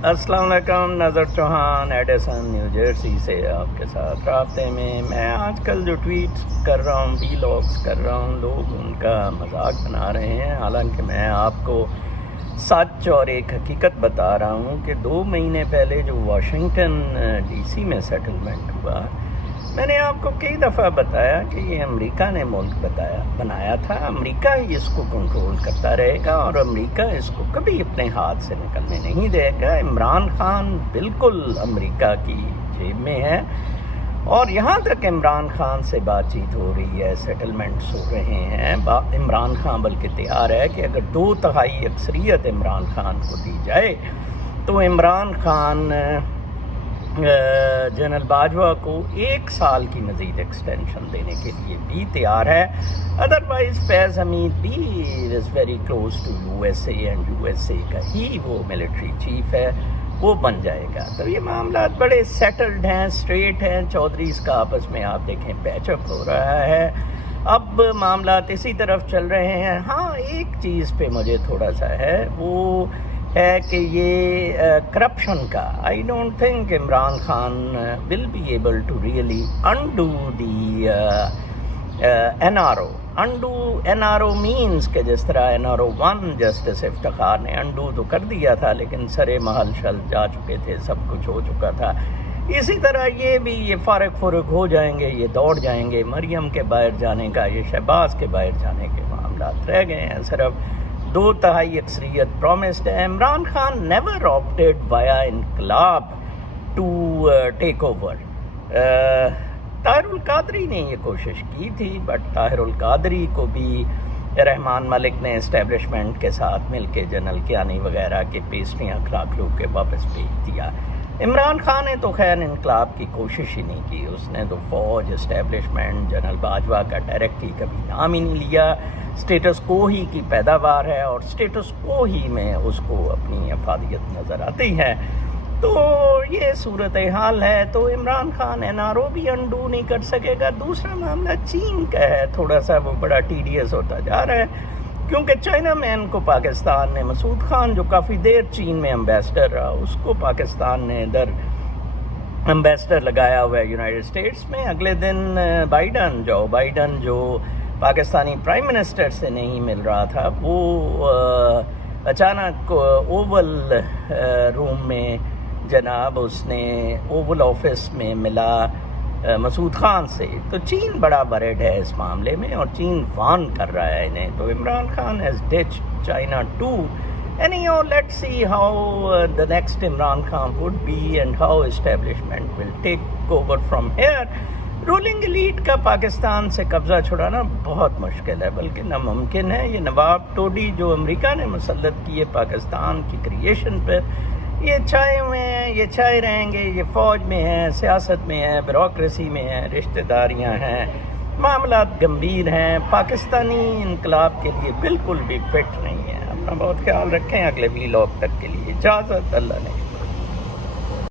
السلام علیکم، نظر چوہان ایڈیسن نیو جرسی سے آپ کے ساتھ رابطے میں آج کل جو ٹویٹس کر رہا ہوں، وی لاگس کر رہا ہوں، لوگ ان کا مذاق بنا رہے ہیں، حالانکہ میں آپ کو سچ اور ایک حقیقت بتا رہا ہوں کہ 2 مہینے پہلے جو واشنگٹن ڈی سی میں سیٹلمنٹ ہوا، میں نے آپ کو کئی دفعہ بتایا کہ یہ امریکہ نے ملک بنایا تھا، امریکہ ہی اس کو کنٹرول کرتا رہے گا اور امریکہ اس کو کبھی اپنے ہاتھ سے نکلنے نہیں دے گا۔ عمران خان بالکل امریکہ کی جیب میں ہے، اور یہاں تک عمران خان سے بات چیت ہو رہی ہے، سیٹلمنٹس ہو رہے ہیں۔ عمران خان بلکہ تیار ہے کہ اگر 2/3 اکثریت عمران خان کو دی جائے تو عمران خان جنرل باجوہ کو 1 سال کی مزید ایکسٹینشن دینے کے لیے بھی تیار ہے۔ ادروائز فیض حمید بھی is very close to U S A, and U S A کا ہی وہ ملٹری چیف ہے، وہ بن جائے گا۔ تو یہ معاملات بڑے سیٹلڈ ہیں، اسٹریٹ ہیں، چودھریز کا آپس میں آپ دیکھیں پیچ اپ ہو رہا ہے، اب معاملات اسی طرف چل رہے ہیں۔ ہاں، ایک چیز پہ مجھے تھوڑا سا ہے، وہ ہے کہ یہ کرپشن کا I don't think Imran Khan will be able to really undo the N R O means کہ جس طرح NRO-1 جسٹس افتخار نے انڈو تو کر دیا تھا، لیکن سرے محل شل جا چکے تھے، سب کچھ ہو چکا تھا۔ اسی طرح یہ فارغ ہو جائیں گے، یہ دوڑ جائیں گے، مریم کے باہر جانے کا، یہ شہباز کے باہر جانے کے معاملات رہ گئے ہیں، صرف 2/3 اکثریت پرومسڈ ہے۔ Imran Khan never opted via انقلاب to take over. Tahir al-Qadri نے یہ کوشش کی تھی، بٹ طاہر القادری کو بھی رحمان ملک نے اسٹیبلشمنٹ کے ساتھ مل کے جنرل کیانی وغیرہ کے پیسٹریاں کھلا کے واپس بھیج دیا۔ عمران خان نے تو خیر انقلاب کی کوشش ہی نہیں کی، اس نے تو فوج، اسٹیبلشمنٹ، جنرل باجوہ کا ڈائریکٹلی کبھی نام ہی نہیں لیا۔ اسٹیٹس کو ہی کی پیداوار ہے اور اسٹیٹس کو ہی میں اس کو اپنی افادیت نظر آتی ہے۔ تو یہ صورتحال ہے، تو عمران خان NRO بھی انڈو نہیں کر سکے گا۔ دوسرا معاملہ چین کا ہے، تھوڑا سا وہ بڑا ٹیڈیس ہوتا جا رہا ہے، کیونکہ چائنا مین کو پاکستان نے، مسعود خان جو کافی دیر چین میں امبیسڈر رہا، اس کو پاکستان نے ادھر امبیسڈر لگایا ہوا ہے یونائٹڈ اسٹیٹس میں۔ اگلے دن جو بائیڈن جو پاکستانی پرائم منسٹر سے نہیں مل رہا تھا، وہ اچانک اوول روم میں جناب اس نے اوول آفس میں ملا مسعود خان سے، تو چین بڑا ورڈ ہے اس معاملے میں اور چین وان کر رہا ہے انہیں۔ تو Imran Khan has ditched China too. Anyhow, let's see how the next Imran Khan would be and how establishment will take over from here. Ruling elite کا پاکستان سے قبضہ چھڑانا بہت مشکل ہے، بلکہ ناممکن ہے۔ یہ نواب ٹوڈی جو امریکہ نے مسلط کیے پاکستان کی کریشن پہ، یہ چھائے ہوئے ہیں، یہ چھائے رہیں گے، یہ فوج میں ہیں، سیاست میں ہیں، بیوروکریسی میں ہیں، رشتہ داریاں ہیں، معاملات گمبھیر ہیں، پاکستانی انقلاب کے لیے بالکل بھی فٹ نہیں ہے۔ اپنا بہت خیال رکھیں، اگلے وی لاگ تک کے لیے اجازت، اللہ نے۔